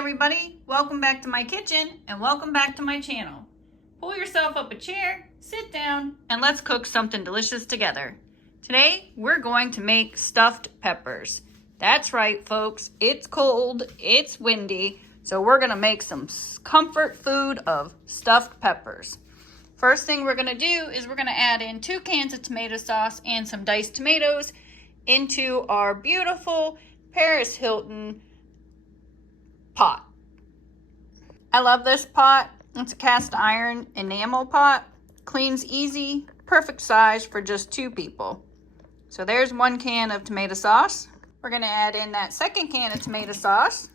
everybody, welcome back to my kitchen and welcome back to my channel. Pull yourself up a chair, sit down, and let's cook something delicious together. Today, we're going to make stuffed peppers. That's right, folks, it's cold, it's windy, so we're gonna make some comfort food of stuffed peppers. First thing we're gonna do is we're gonna add in 2 cans of tomato sauce and some diced tomatoes into our beautiful Paris Hilton pot. I love this pot. It's a cast iron enamel pot. Cleans easy, perfect size for just 2 people. So there's 1 can of tomato sauce. We're gonna add in that 2nd can of tomato sauce.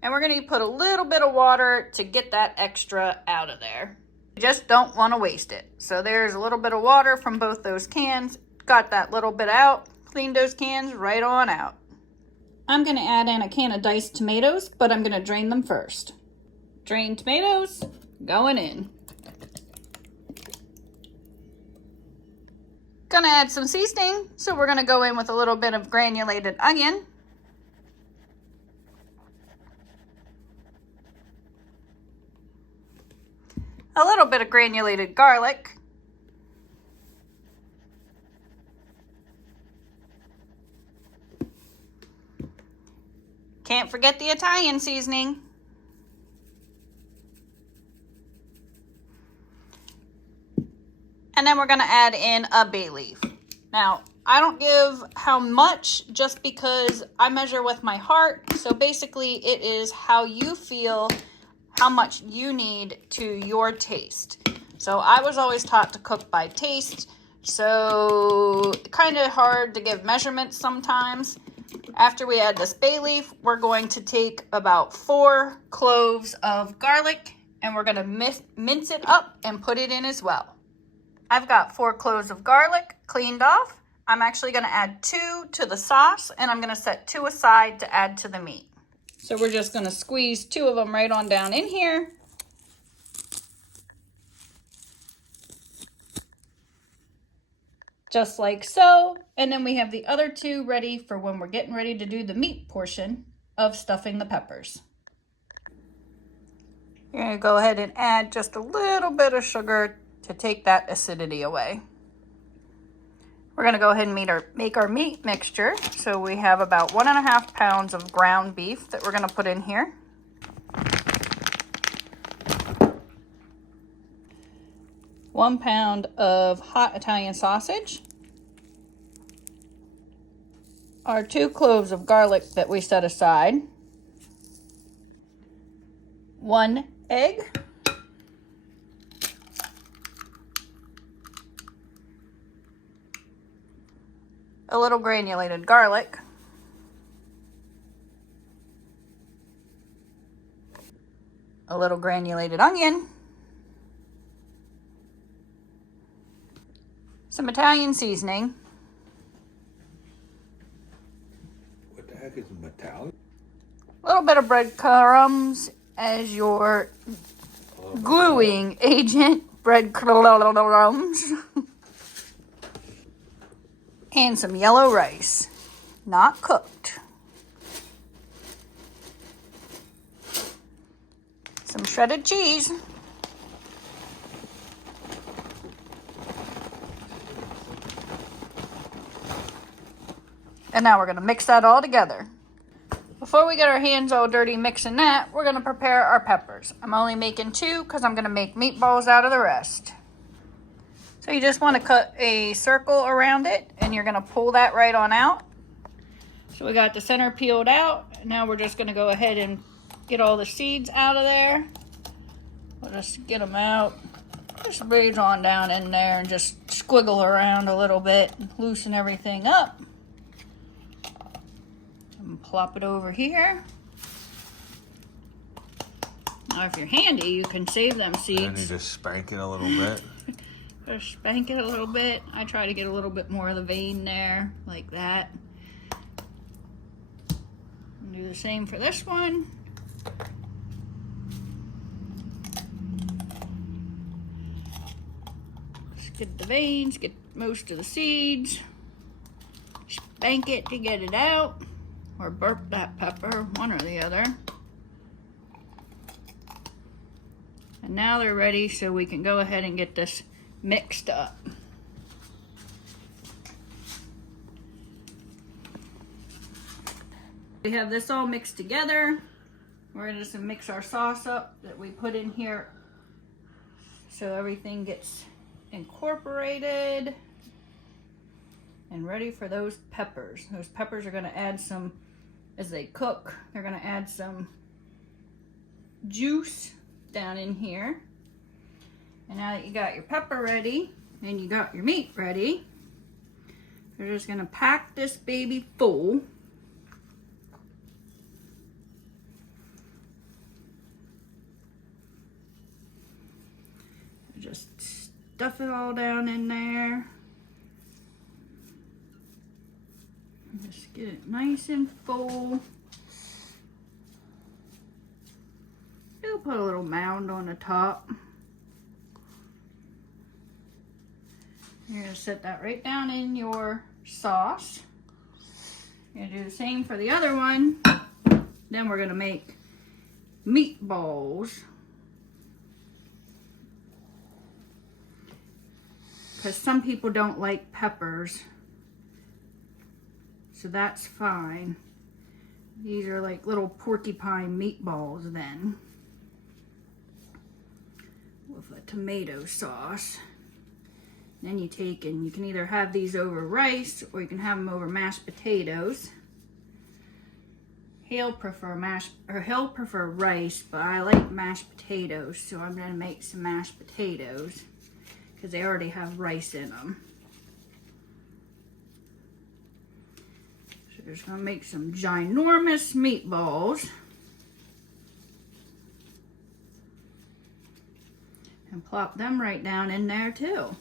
And we're gonna put a little bit of water to get that extra out of there. You just don't wanna waste it. So there's a little bit of water from both those cans. Got that little bit out. Cleaned those cans right on out. I'm going to add in a can of diced tomatoes, but I'm going to drain them first. Drained tomatoes going in. Gonna add some seasoning, so we're going to go in with a little bit of granulated onion. A little bit of granulated garlic. Can't forget the Italian seasoning. And then we're gonna add in a bay leaf. Now, I don't give how much just because I measure with my heart. So basically it is how you feel, how much you need to your taste. So I was always taught to cook by taste. So kind of hard to give measurements sometimes. After we add this bay leaf, we're going to take about 4 cloves of garlic and we're going to mince it up and put it in as well. I've got 4 cloves of garlic cleaned off. I'm actually going to add 2 to the sauce and I'm going to set 2 aside to add to the meat. So we're just going to squeeze 2 of them right on down in here. Just like so. And then we have the other 2 ready for when we're getting ready to do the meat portion of stuffing the peppers. You're going to go ahead and add just a little bit of sugar to take that acidity away. We're going to go ahead and make our meat mixture. So we have about 1.5 pounds of ground beef that we're going to put in here. One pound of hot Italian sausage. Our 2 cloves of garlic that we set aside. 1 egg. A little granulated garlic. A little granulated onion. Some Italian seasoning. What the heck is metallic? A little bit of breadcrumbs as your gluing agent. Breadcrumbs. And some yellow rice, not cooked. Some shredded cheese. And now we're going to mix that all together. Before we get our hands all dirty mixing that, we're going to prepare our peppers. I'm only making 2 because I'm going to make meatballs out of the rest. So you just want to cut a circle around it and you're going to pull that right on out. So we got the center peeled out. Now we're just going to go ahead and get all the seeds out of there. We'll just get them out. Just breathe on down in there and just squiggle around a little bit and loosen everything up. And plop it over here. Now if you're handy, you can save them seeds. And you just spank it a little bit. Just spank it a little bit. I try to get a little bit more of the vein there, like that. And do the same for this one. Just get the veins, get most of the seeds. Spank it to get it out. or burp that pepper, one or the other. And now they're ready, so we can go ahead and get this mixed up. We have this all mixed together. We're gonna just mix our sauce up that we put in here so everything gets incorporated and ready for those peppers. Those peppers are gonna add some, as they cook, they're gonna add some juice down in here. And now that you got your pepper ready and you got your meat ready, you're just gonna pack this baby full. Just stuff it all down in there. Just get it nice and full. You'll put a little mound on the top. You're gonna set that right down in your sauce. You're gonna do the same for the other one. Then we're gonna make meatballs. Because some people don't like peppers. So that's fine. These are like little porcupine meatballs then. With a tomato sauce. Then you take and you can either have these over rice or you can have them over mashed potatoes. He'll prefer rice, but I like mashed potatoes, so I'm gonna make some mashed potatoes because they already have rice in them. So we're just gonna make some ginormous meatballs. And plop them right down in there too.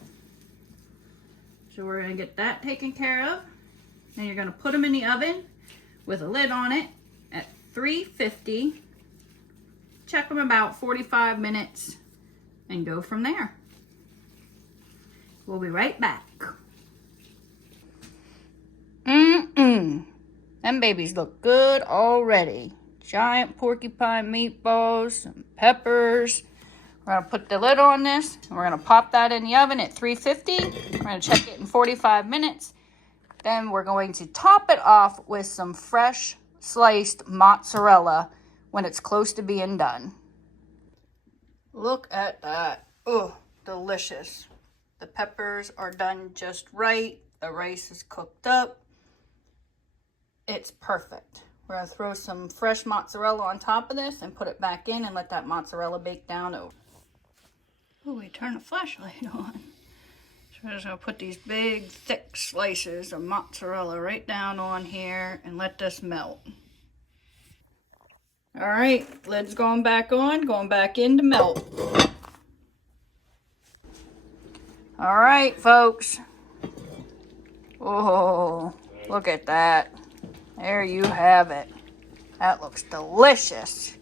So we're gonna get that taken care of. Then you're gonna put them in the oven with a lid on it at 350. Check them about 45 minutes and go from there. We'll be right back. Them babies look good already. Giant porcupine meatballs, some peppers. We're gonna put the lid on this and we're gonna pop that in the oven at 350. We're gonna check it in 45 minutes. Then we're going to top it off with some fresh sliced mozzarella when it's close to being done. Look at that. Oh, delicious. The peppers are done just right. The rice is cooked up. It's perfect. We're gonna throw some fresh mozzarella on top of this and put it back in and let that mozzarella bake down over. Oh, we turn the flashlight on. So we're just gonna put these big, thick slices of mozzarella right down on here and let this melt. All right, lid's going back on, going back in to melt. All right, folks. Oh, look at that. There you have it. That looks delicious.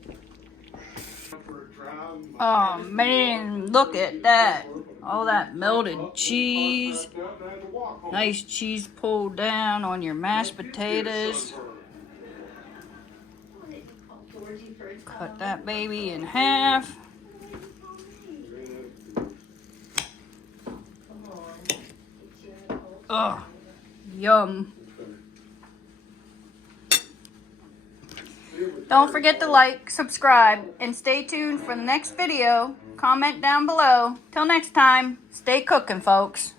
Oh man, look at that. All that melted cheese. Nice cheese pulled down on your mashed potatoes. Cut that baby in half. Oh, yum. Don't forget to like, subscribe, and stay tuned for the next video. Comment down below. Till next time, stay cooking, folks.